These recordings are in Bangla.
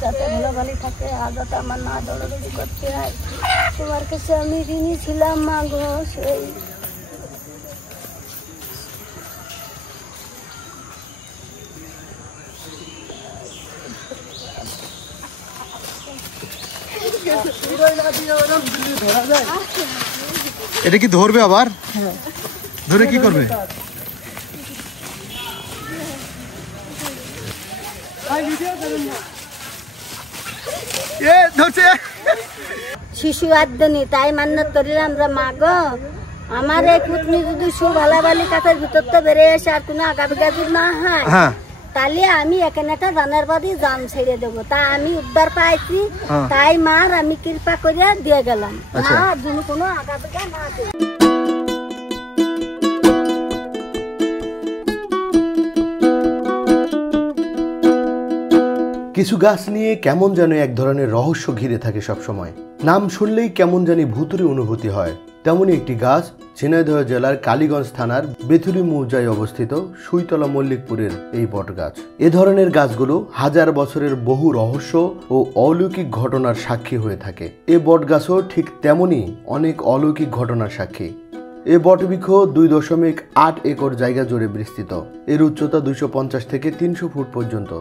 যাতে ভালোভালো থাকে আর যাতে আমার না দৌড়াদৌড়ি করতে হয়। তোমার কাছে আমি ঋণী ছিলাম মা গো। সেই এটা কি ধরবে আবার? ধরে কি করবে? শিশু আদ্যনি তাই মান্যত করিলাম যে মা গো আমার এই পুতনি যদি সুভালাবালি কাঠের ভিতর তো বেড়ে এসে আর কোনো আগাপিকা যদি না হয় তাহলে আমি এখানে একটা জানার বাদী জান ছেড়ে দেবো। তা আমি উদ্ধার পাইছি তাই মার আমি কৃপা করে দিয়ে গেলাম মা যিনি কোনো আগাপিকা না দেয়। কিছু গাছ নিয়ে কেমন যেন এক ধরনের রহস্য ঘিরে থাকে সবসময়। নাম শুনলেই কেমন জানি ভুতুড়ে অনুভূতি হয়। তেমনই একটি গাছ ঝিনাইদহ জেলার কালীগঞ্জ থানার বেথুরি মৌজায় অবস্থিত সুইতলা মল্লিকপুরের এই বট গাছ। এ ধরনের গাছগুলো হাজার বছরের বহু রহস্য ও অলৌকিক ঘটনার সাক্ষী হয়ে থাকে। এ বট গাছও ঠিক তেমনই অনেক অলৌকিক ঘটনার সাক্ষী। এ বটবৃক্ষ 2.8 একর জায়গা জুড়ে বিস্তৃত। এর উচ্চতা 250 থেকে 300 ফুট পর্যন্ত।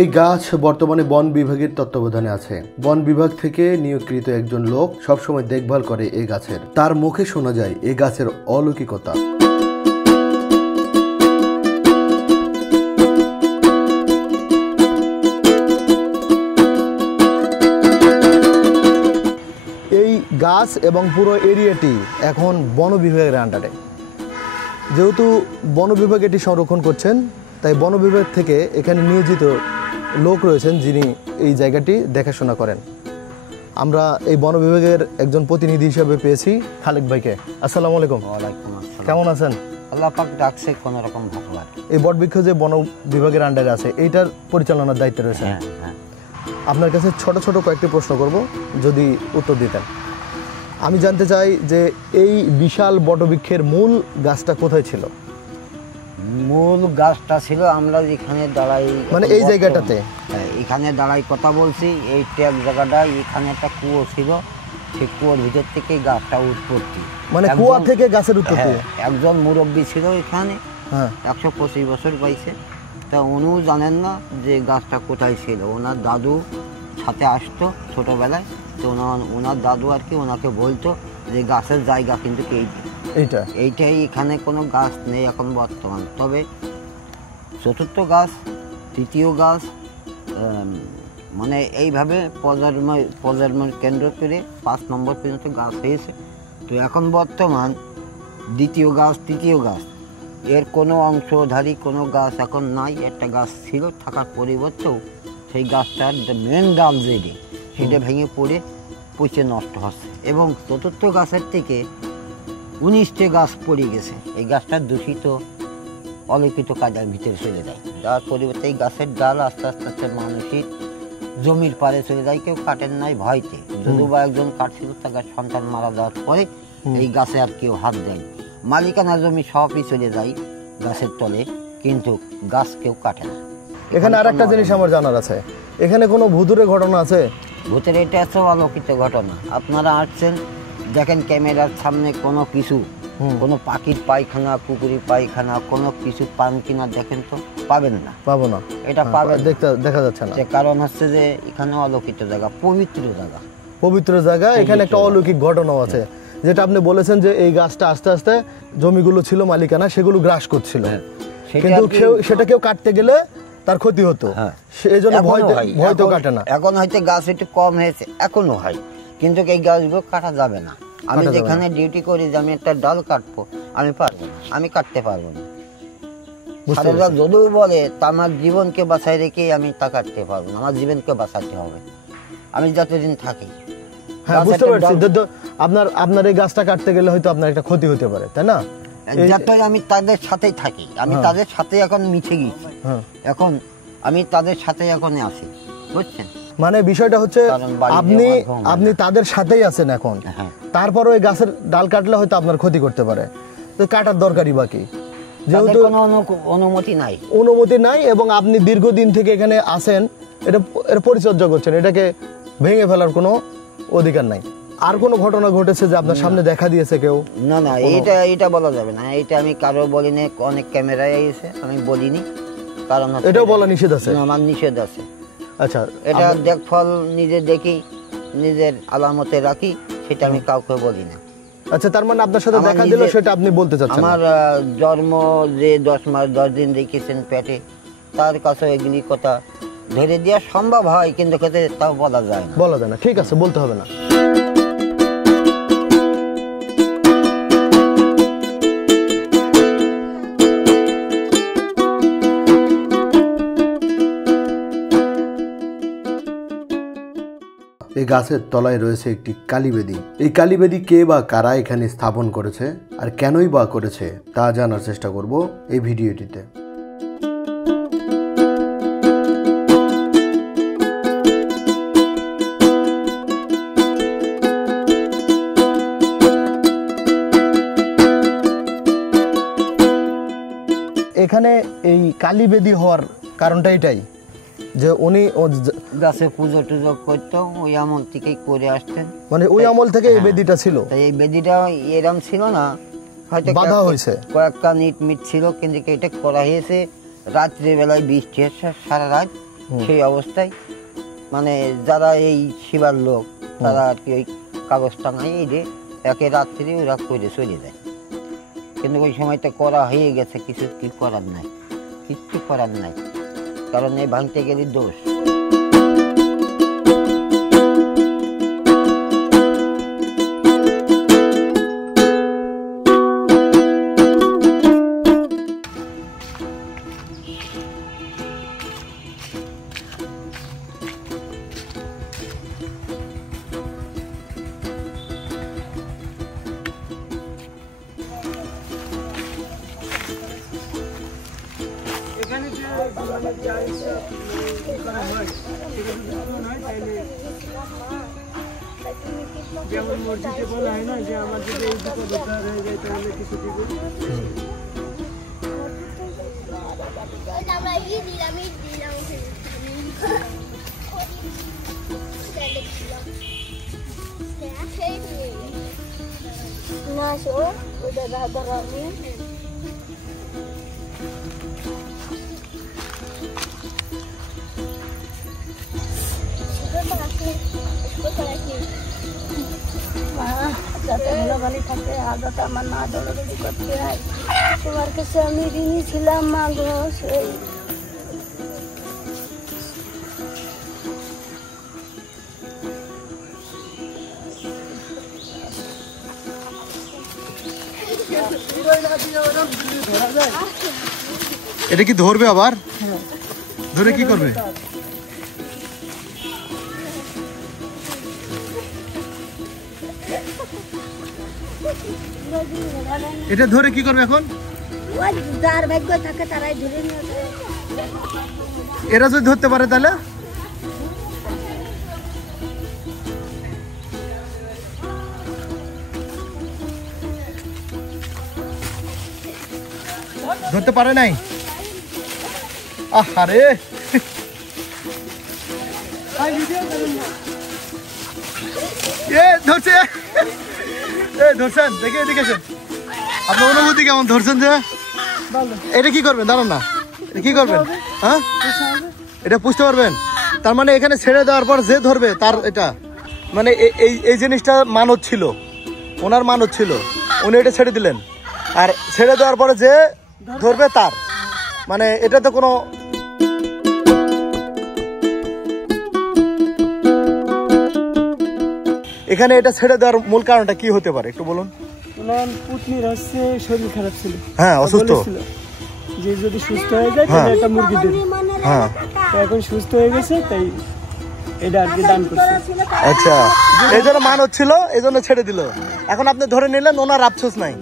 এই গাছ বর্তমানে বন বিভাগের তত্ত্বাবধানে আছে। বন বিভাগ থেকে নিয়োগকৃত একজন লোক সবসময় দেখভাল করে এই গাছের। তার মুখে শোনা যায় এই গাছের অলৌকিকতা। এই গাছ এবং পুরো এরিয়াটি এখন বন বিভাগের আন্ডারে। যেহেতু বন বিভাগ এটি সংরক্ষণ করছেন, তাই বন বিভাগ থেকে এখানে নিয়োজিত লোক রয়েছেন যিনি এই জায়গাটি দেখাশোনা করেন। আমরা এই বন বিভাগের একজন প্রতিনিধি হিসেবে পেয়েছি খালেক ভাইকে। আসসালামু আলাইকুম। ওয়ালাইকুম আসসালাম। কেমন আছেন? আল্লাহ পাক ডাকছে কোন রকম ভালো আর। এই বটবৃক্ষ যে বন বিভাগের আন্ডারে আছে এইটার পরিচালনার দায়িত্বে রয়েছে। হ্যাঁ। আপনার কাছে ছোট ছোট কয়েকটি প্রশ্ন করব, যদি উত্তর দিতেন। আমি জানতে চাই যে এই বিশাল বটবৃক্ষের মূল গাছটা কোথায় ছিল? মূল গাছটা ছিল আমরা এখানে দাঁড়াই, মানে এই জায়গাটাতে। হ্যাঁ, এখানে দাঁড়াই কথা বলছি। এই ট্যাগ জায়গাটা এখানে একটা কুয়ো ছিল, সেই কুয়োর ভিতর থেকে গাছটা উৎপত্তি। মানে কুয়া থেকে গাছের উৎপত্তি। একজন মুরব্বী ছিল এখানে, 125 বছর পাইছে। তা উনিও জানেন না যে গাছটা কোথায় ছিল। ওনার দাদু সাথে আসতো ছোটবেলায়, তো ওনার দাদু আর কি ওনাকে বলতো যে গাছের জায়গা কিন্তু এইটাই, এখানে কোনো গাছ নেই এখন বর্তমান। তবে চতুর্থ গাছ, তৃতীয় গাছ, মানে এইভাবে প্রজন্মের কেন্দ্র করে 5 নম্বর পর্যন্ত গাছ হয়েছে। তো এখন বর্তমান দ্বিতীয় গাছ, তৃতীয় গাছ, এর কোনো অংশধারী কোনো গাছ এখন নাই। একটা গাছ ছিল, থাকার পরিবর্তেও সেই গাছটার মেন ডাল যেটি সেটা ভেঙে পড়ে পচে নষ্ট হচ্ছে। এবং চতুর্থ গাছের থেকে 19টে গাছ পড়ে গেছে। এই গাছটা দূষিত অলৌকিত কাজের ভিতরে চলে যায়, যার পরিবর্তে এই গাছের ডাল আস্তে আস্তে মানুষের জমির পারে চলে যায়। কেউ কাটেন নাই ভয়তে। যদিও বা একজন কাটছিল, তার সন্তান মারা যাওয়ার পরে এই গাছে আর কেউ হাত দেয়। মালিকানা জমি সবই চলে যায় গাছের তলে, কিন্তু গাছ কেউ কাটে না। এখানে আর একটা জিনিস আমার জানার আছে, এখানে কোনো ভূতুরে ঘটনা আছে? ভূতের এটা আছে অলৌকিত ঘটনা। আপনারা আসছেন, দেখেন ক্যামেরার সামনে কোনো কিছু, কোনো পাখির পায়খানা, কুকুরের পায়খানা, কোনো কিছু পান কিনা দেখেন তো পাবেন না। পাবো না, এটা পাবেন, দেখা যাচ্ছে না। কারণ হচ্ছে যে এখানে অলৌকিত জায়গা, পবিত্র জায়গা। এখানে একটা অলৌকিক ঘটনাও আছে, যেটা আপনি বলেছেন যে এই গাছটা আস্তে আস্তে জমিগুলো ছিল মালিকানা, সেগুলো গ্রাস করছিল, কিন্তু সেটা কেউ কাটতে গেলে তার ক্ষতি হতো। সেই জন্য ভয়তো কাটে না। এখন হয়তো গাছ একটু কম হয়েছে, এখনো হয়, কিন্তু এই গাছগুলো কাটা যাবে না। আমি যেখানে ডিউটি করি যে আমি একটা ডাল কাটবো, আমি পারবো না, আমি কাটতে পারবো না। যদিও বলে তা আমার জীবনকে বাঁচাই রেখে আমি তা কাটতে পারবো না। আমার জীবনকে বাঁচাতে হবে, আমি যতদিন থাকি। বুঝতে পারছি, আপনার এই গাছটা কাটতে গেলে হয়তো আপনার একটা ক্ষতি হতে পারে, তাই না? যতই আমি তাদের সাথেই থাকি, আমি তাদের সাথে এখন মিশে গেছি, এখন আমি তাদের সাথে এখন আছি, বুঝছেন? মানে বিষয়টা হচ্ছে আপনি তাদের সাথেই আছেন এখন, তারপরে ওই গাছের ডাল কাটলে হয়তো আপনার ক্ষতি করতে পারে, তো কাটার দরকারই বাকি। যেহেতু কোনো অনুমতি নাই এবং আপনি দীর্ঘদিন থেকে এখানে আসেন, এটা পরিচর্যা করছেন, এটাকে ভেঙে ফেলার কোনো অধিকার নাই। আর কোনো ঘটনা ঘটেছে যে আপনার সামনে দেখা দিয়েছে কেউ? না, এটা বলা যাবে না, এটা আমি কারো বলিনি। অনেক ক্যামেরায় এসে আমি বলিনি, কারণ এটাও বলা নিষেধ আছে? আমার নিষেধ আছে। আচ্ছা, এটা দেখফল নিজে দেখি, নিজের আলামতে রাখি, সেটা আমি কাউকে বলি না। আচ্ছা, তার মানে আপনার সাথে দেখা দিল সেটা আপনি বলতে চাচ্ছেন? আমার জন্ম যে 10 মাস 10 দিন রেখেছেন পেটে, তার কাছে এগুলি কথা ধরে দেওয়া সম্ভব হয়, কিন্তু তাও বলা যায় না। ঠিক আছে, বলতে হবে না। এই গাছের তলায় রয়েছে একটি কালীবেদী। এই কালীবেদী কে বা কারা এখানে স্থাপন করেছে আর কেনই বা করেছে তা জানার চেষ্টা করব এই ভিডিওটিতে। এখানে এই কালীবেদী হওয়ার কারণটা এটাই যে উনি গাছে পুজো টুজো করতো, ওই আমল থেকেই করে আসতেন। মানে ওই আমল থেকে এই বেদিটা ছিল। এই বেদিটা এরম ছিল না, হয়তো বাধা হয়েছে, কয়েকটা নিট ছিল, কিন্তু এটা করা হয়েছে রাত্রে বেলায়, বৃষ্টি সারা রাত, সেই অবস্থায় মানে যারা এই শিবার লোক তারা আর কি ওই কাগজ টাঙাই এই যে একে রাত্রে ওরা করে চলে যায়। কিন্তু ওই সময়টা করা হয়ে গেছে, কিছু কি করার নাই, কিচ্ছু করার নাই, কারণ এই ভাঙতে গেলে দোষ। যেমন মসজিদে বলা হয় না যে আমার যদি এই দুটো দোকান হয়ে যায় তাহলে কিছু দিব। যাতে ভালোভালো থাকে, আদাটা আমার না দৌড়াদৌড়ি করতে হয়। তোমার কাছে আমি ঋণী ছিলাম মা গো। সেই এটা কি ধরবে আবার? ধরে কি করবে? এটা ধরে কি করবে এখন? যার ভাগ্য থাকে তারাই ধরে নিয়ে যায়। এরা যদি ধরতে পারে তাহলে ধরতে পারে নাই। আরে ধরছে, ধরছেন দেখে এদিকেছেন। আপনার অনুভূতি কেমন? ধরছেন যে এটা কি করবেন? দাঁড়ান না, কি করবেন? হ্যাঁ, এটা বুঝতে পারবেন? তার মানে এখানে ছেড়ে দেওয়ার পর যে ধরবে তার এটা মানে এই জিনিসটা মানত ছিল, ওনার মানত ছিল, উনি এটা ছেড়ে দিলেন। আর ছেড়ে দেওয়ার পরে যে ধরবে তার মানে এটা তো কোনো এখানে এটা ছেড়ে দেওয়ার মূল কারণটা কি হতে পারে একটু বলুন? ওনার পুতনির হচ্ছে শরীর খারাপ ছিল, হ্যাঁ অসুস্থ, যে যদি সুস্থ হয়ে যায় তাহলে একটা মুরগি দেবে। হ্যাঁ, এখন সুস্থ হয়ে গেছে তাই এটা আর কি দান করছে। আচ্ছা, এই জন্য মান হচ্ছিল, এই জন্য ছেড়ে দিল। এখন আপনি ধরে নিলেন, ওনার আফসোস নাই।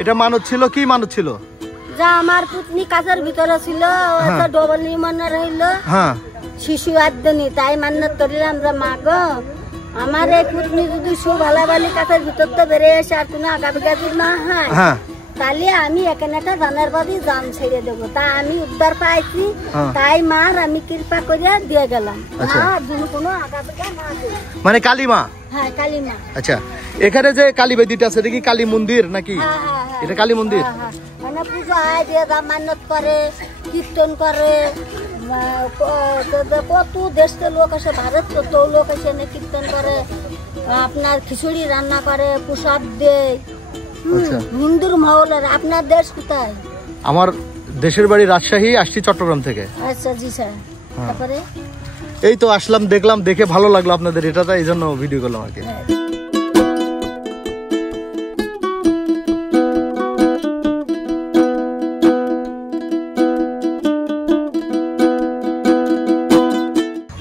এটা মানত ছিল, কি মানত ছিল? যা আমার পুতনি কাজের ভিতরে ছিল ওটা ডবল নিউমোনিয়া হইলো হ্যাঁ শিশু আদ্যনি তাই মান্যত করিলাম যে মা গো আমার এই পুতনি যদি সুভালাবালি কাজের ভিতর তো বেড়ে এসে আর কোনো আগামী গাছ না হয় হ্যাঁ তাহলে আমি এখানে একটা জানের বাদী জান ছেড়ে দেবো তা আমি উদ্ধার পাইছি তাই মার আমি কৃপা করিয়া দিয়ে গেলাম আর যদি কোনো আগামী না দেয় মানে কালীমা। হ্যাঁ কালীমা। আচ্ছা এখানে যে কালী বেদিটা আছে এটা কি কালী মন্দির নাকি? এটা কালী মন্দির। মানে পুজো হয় দিয়ে মান্যত করে কীর্তন করে কত দেশের লোক আসে ভারত কত লোক আসে কীর্তন করে আপনার খিচুড়ি রান্না করে প্রসাদ দেয় হিন্দুর মহলের। আপনার দেশ কোথায়? আমার দেশের বাড়ি রাজশাহী, আসছি চট্টগ্রাম থেকে। আচ্ছা জি স্যার। তারপরে এই তো আসলাম, দেখলাম, দেখে ভালো লাগলো আপনাদের এটাতে, এই জন্য ভিডিও করলাম আর কি।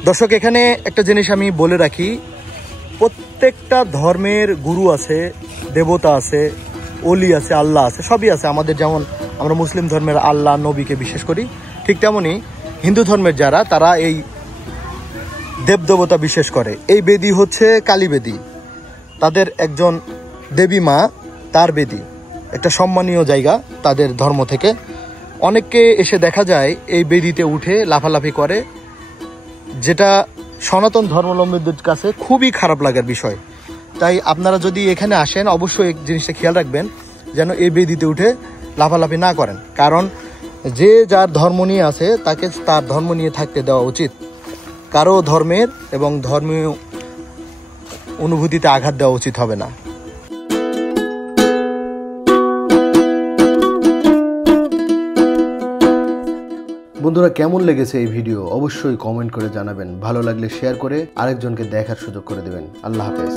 দর্শক এখানে একটা জিনিস আমি বলে রাখি, প্রত্যেকটা ধর্মের গুরু আছে, দেবতা আছে, অলি আছে, আল্লাহ আছে, সবই আছে। আমাদের যেমন আমরা মুসলিম ধর্মের আল্লাহ নবীকে বিশ্বাস করি, ঠিক তেমনি হিন্দু ধর্মের যারা তারা এই দেবদেবতা বিশ্বাস করে। এই বেদি হচ্ছে কালী বেদি, তাদের একজন দেবী মা, তার বেদি, একটা সম্মানীয় জায়গা তাদের ধর্ম থেকে। অনেককে এসে দেখা যায় এই বেদিতে উঠে লাফালাফি করে, যেটা সনাতন ধর্মাবলম্বীদের কাছে খুবই খারাপ লাগার বিষয়। তাই আপনারা যদি এখানে আসেন অবশ্যই এই জিনিসটা খেয়াল রাখবেন যেন এই বেদিতে উঠে লাফালাফি না করেন, কারণ যে যার ধর্ম নিয়ে আছে তাকে তার ধর্ম নিয়ে থাকতে দেওয়া উচিত। কারো ধর্মের এবং ধর্মীয় অনুভূতিতে আঘাত দেওয়া উচিত হবে না। বন্ধুরা কেমন লেগেছে এই ভিডিও অবশ্যই কমেন্ট করে জানাবেন। ভালো লাগলে শেয়ার করে আরেকজনকে দেখার সুযোগ করে দেবেন। আল্লাহ হাফেজ।